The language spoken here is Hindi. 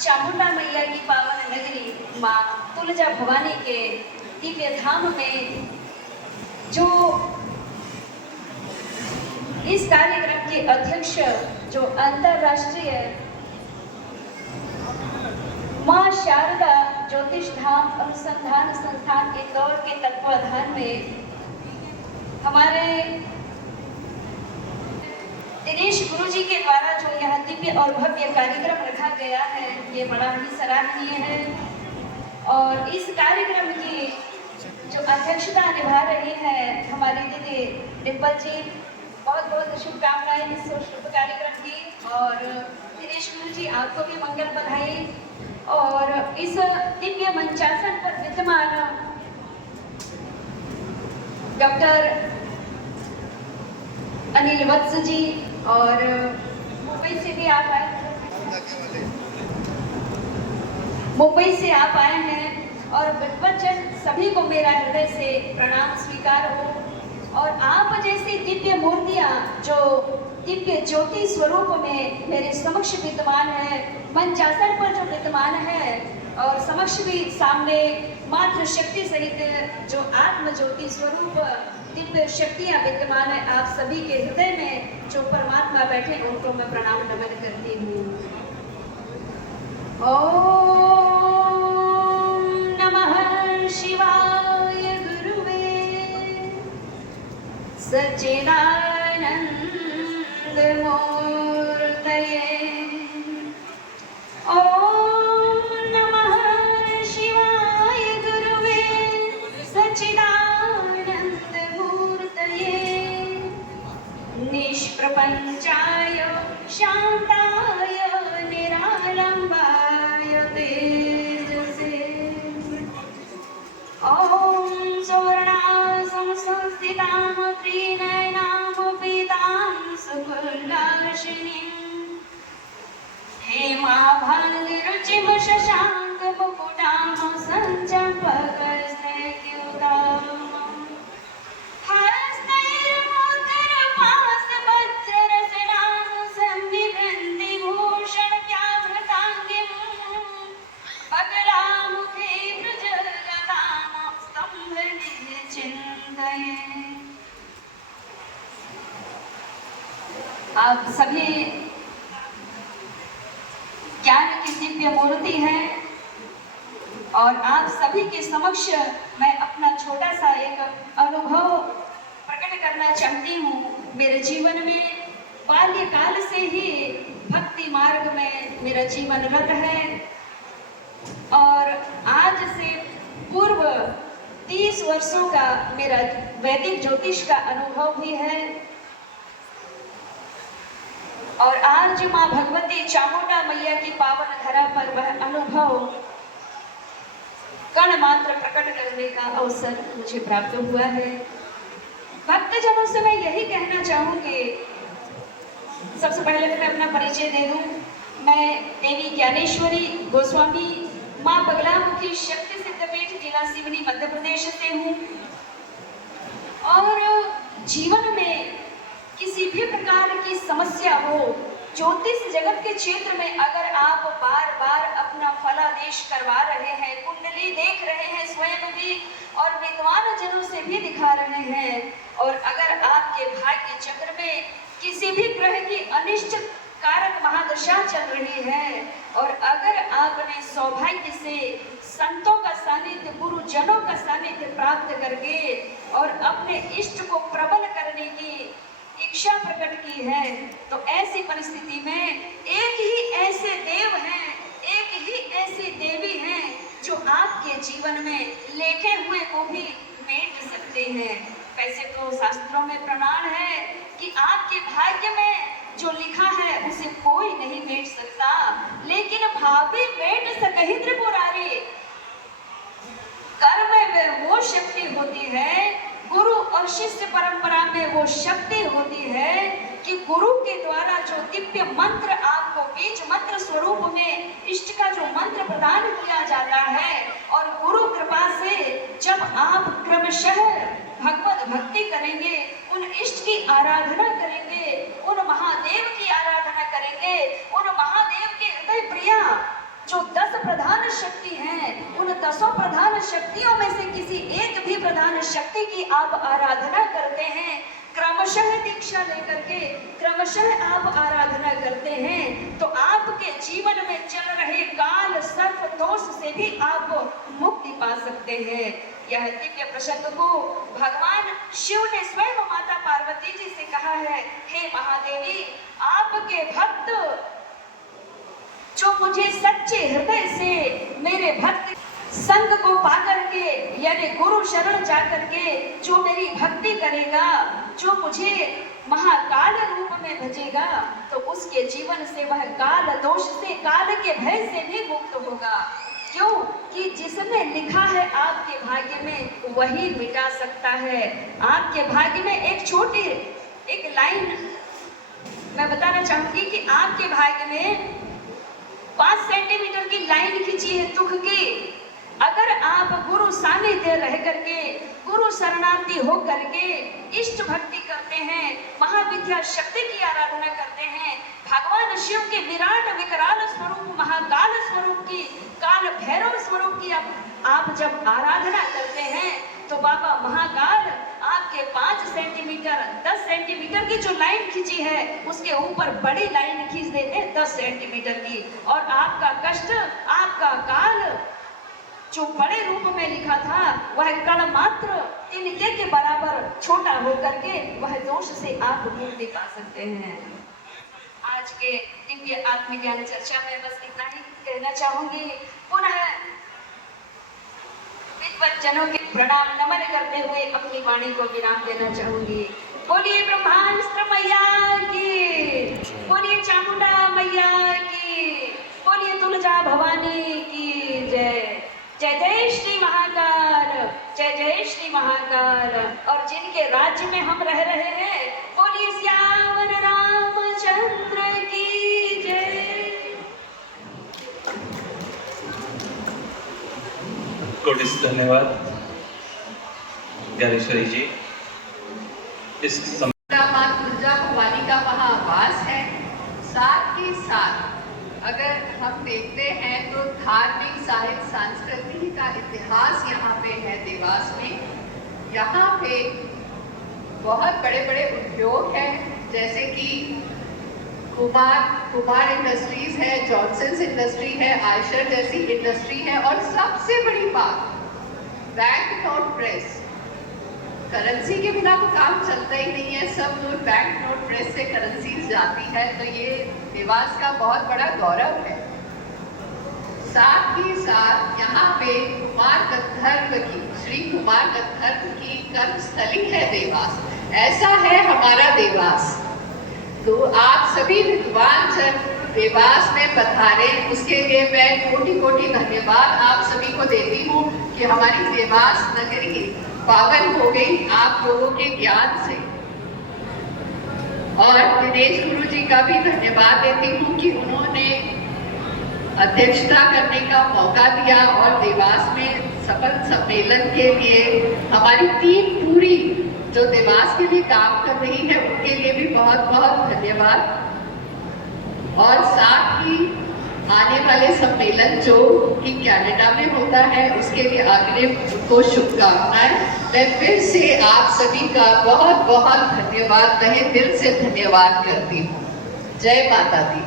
चामुंडा मैया की पावन नगरी माँ तुलजा भवानी के दिव्य धाम में जो इस कार्यक्रम के अध्यक्ष जो अंतरराष्ट्रीय माँ शारदा ज्योतिष धाम अनुसंधान संस्थान इंदौर के तत्वाधान में हमारे दिनेश गुरु जी के द्वारा जो यह दिव्य और भव्य कार्यक्रम रखा गया है, ये बड़ा ही सराहनीय है। और इस कार्यक्रम की जो अध्यक्षता निभा रही है हमारी दीदी डिम्पल जी, बहुत बहुत शुभकामनाएं इस शुभ कार्यक्रम की। और दिनेश गुरु जी आपको भी मंगल बधाई। और इस दिव्य मंचासन पर विद्यमान डॉक्टर अनिल वत्स जी और मुंबई से भी आप आए, मुंबई से आप आए हैं। और विद्वज्जन सभी को मेरा हृदय से प्रणाम स्वीकार हो। और आप जैसी दिव्य मूर्तियां जो दिव्य ज्योति स्वरूप में मेरे समक्ष विद्यमान है, मंचासन पर जो विद्यमान है और समक्ष भी सामने मातृशक्ति सहित जो आत्म ज्योति स्वरूप दिव्य शक्तियां विद्यमान है, आप सभी के हृदय में जो परमात्मा बैठे उनको मैं प्रणाम नमन करती हूँ। ओम नमः शिवाय गुरुवे सच्चिदानंद मूर्तये। ओम नमः शिवाय गुरुवे सच्चिदानंद मूर्तये निष्प्रपंचाय शांताय निरालंबाय तेजसे। ओम सुवर्णासं संस्थितां त्रिनयनां पीतां सुकुलाशिनीं हेमाभागरुचिं शशाङ्कमुकुटां सञ्चम्पकस्त्रैक्युताम् आप सभी ज्ञान की दिव्य मूर्ति हैं और आप सभी के समक्ष मैं अपना छोटा सा एक अनुभव प्रकट करना चाहती हूँ। मेरे जीवन में बाल्यकाल से ही भक्ति मार्ग में मेरा जीवन रत है और आज से पूर्व 30 वर्षों का मेरा वैदिक ज्योतिष का अनुभव भी है। और आज माँ भगवती चामुंडा मैया की पावन धरा पर वह अनुभव कण मात्र प्रकट करने का अवसर मुझे प्राप्त हुआ है। भक्तजनों से मैं यही कहना चाहूंगी, सबसे पहले मैं अपना परिचय दे दूं। मैं देवी ज्ञानेश्वरी गोस्वामी माँ बगलामुखी शक्ति सिद्धपीठ जिला सिवनी मध्य प्रदेश से हूँ। और जीवन में किसी भी प्रकार की समस्या हो, ज्योतिष जगत के क्षेत्र में अगर आप बार बार अपना फलादेश करवा रहे हैं, कुंडली देख रहे हैं स्वयं भी और विद्वान जनों से भी दिखा रहे हैं, और अगर आपके भाग्य चक्र में किसी भी ग्रह की अनिष्ट कारक महादशा चल रही है और अगर आपने सौभाग्य से संतों का सानिध्य, गुरुजनों का सानिध्य प्राप्त करके और अपने इष्ट को प्रबल करने की इच्छा प्रकट की है, तो ऐसी परिस्थिति में एक ही ऐसे देव हैं, एक ही ऐसी देवी हैं जो आपके जीवन में लेखे हुए को भी मेट सकते हैं। वैसे तो शास्त्रों में प्रमाण है कि आपके भाग्य में जो लिखा है उसे कोई नहीं मेट सकता, लेकिन भाभी मेट सकहि त्रिपुरारी। कर्म में वो शक्ति होती है, गुरु और शिष्य परंपरा में वो शक्ति होती है कि गुरु के द्वारा जो दिव्य मंत्र आपको बीज मंत्र स्वरूप में इष्ट का जो मंत्र प्रदान किया जाता है और गुरु कृपा से जब आप क्रमशः भगवत भक्ति करेंगे, उन इष्ट की आराधना करेंगे, उन महादेव की आराधना करेंगे, उन महादेव के हृदय प्रिया जो 10 प्रधान शक्ति हैं, उन 10 प्रधान शक्तियों में से किसी एक भी प्रधान शक्ति की आप आराधना करते हैं, क्रमशः दीक्षा लेकर के क्रमशः आप आराधना करते हैं, तो आपके जीवन में चल रहे काल सर्प दोष से भी आप मुक्ति पा सकते हैं। यह दिव्य प्रसंग को भगवान शिव ने स्वयं माता पार्वती जी से कहा है, हे महादेवी, आपके भक्त जो मुझे सच्चे हृदय से मेरे भक्त संग को पा करके यानी गुरु शरण जा करके जो मेरी भक्ति करेगा, जो मुझे महाकाल रूप में भजेगा, तो उसके जीवन से वह काल दोष से, काल के भय से भी मुक्त होगा। क्यों कि जिसने लिखा है आपके भाग्य में वही मिटा सकता है। आपके भाग्य में एक छोटी एक लाइन मैं बताना चाहूंगी कि आपके भाग्य में 5 सेंटीमीटर की लाइन खींची है दुख की। अगर आप गुरु सानिध्य रह करके, गुरु शरणार्थी हो करके इष्ट भक्ति करते हैं, महाविद्या शक्ति की आराधना करते हैं, भगवान शिव के विराट विकराल स्वरूप, महाकाल स्वरूप की, काल भैरव स्वरूप की आप जब आराधना करते हैं, तो बाबा महाकाल आपके 5 सेंटीमीटर 10 सेंटीमीटर की जो लाइन खींची है उसके ऊपर बड़ी लाइन खींच देते हैं 10 सेंटीमीटर की, और आपका कष्ट, आपका काल जो बड़े रूप में लिखा था वह कण मात्र तिनके के बराबर छोटा होकर के वह दोष से आप मुक्ति पा सकते हैं। आज के दिव्य आत्मज्ञान चर्चा में बस इतना ही कहना चाहूंगी। पुनः विद्वज्जनों के प्रणाम नमन करते हुए अपनी वाणी को विराम देना चाहूंगी। बोलिए ब्रह्मास्त्र मैया की, बोलिए चामुंडा मैया की, बोलिए तुलजा भवानी की जय। जय जय श्री महाकाल, जय जय श्री महाकाल। और जिनके राज्य में हम रह रहे हैं, बोलिए श्यावर रामचंद्र की जय। कोटि धन्यवाद ज्ञानेश्वरी जी। इस माँ तुलजा भवानी का वहाँ वास है। साथ ही साथ अगर हम देखते हैं तो धार्मिक, साहित्य, संस्कृति का इतिहास यहाँ पे है देवास में। यहाँ पे बहुत बड़े बड़े उद्योग हैं, जैसे कि कुमार इंडस्ट्रीज है, जॉनसन्स इंडस्ट्री है, आयशर जैसी इंडस्ट्री है, और सबसे बड़ी बात बैंक नोट प्रेस। करेंसी के बिना तो काम चलता ही नहीं है, सब दूर बैंक नोट प्रेस से करेंसीज जाती है, तो ये देवास का बहुत बड़ा गौरव है। साथ ही साथ यहाँ पे कुमार गंधर्व की, श्री कुमार गंधर्व की कर्मस्थली है देवास। ऐसा है हमारा देवास। तो आप सभी विद्वान जन देवास में पधारे, उसके लिए मैं कोटि कोटि धन्यवाद आप सभी को देती हूँ कि हमारी देवास नगरी पावन हो गई आप लोगों के ज्ञान से। और दिनेश गुरु जी का भी धन्यवाद देती हूँ कि उन्होंने अध्यक्षता करने का मौका दिया और देवास में सफल सम्मेलन के लिए हमारी टीम पूरी जो देवास के लिए काम कर रही है उनके लिए भी बहुत बहुत धन्यवाद। और साथ ही आने वाले सम्मेलन जो कि कनाडा में होता है उसके लिए अगले को शुभकामनाएं। मैं फिर से आप सभी का बहुत बहुत धन्यवाद, तहे दिल से धन्यवाद करती हूँ। जय माता दी।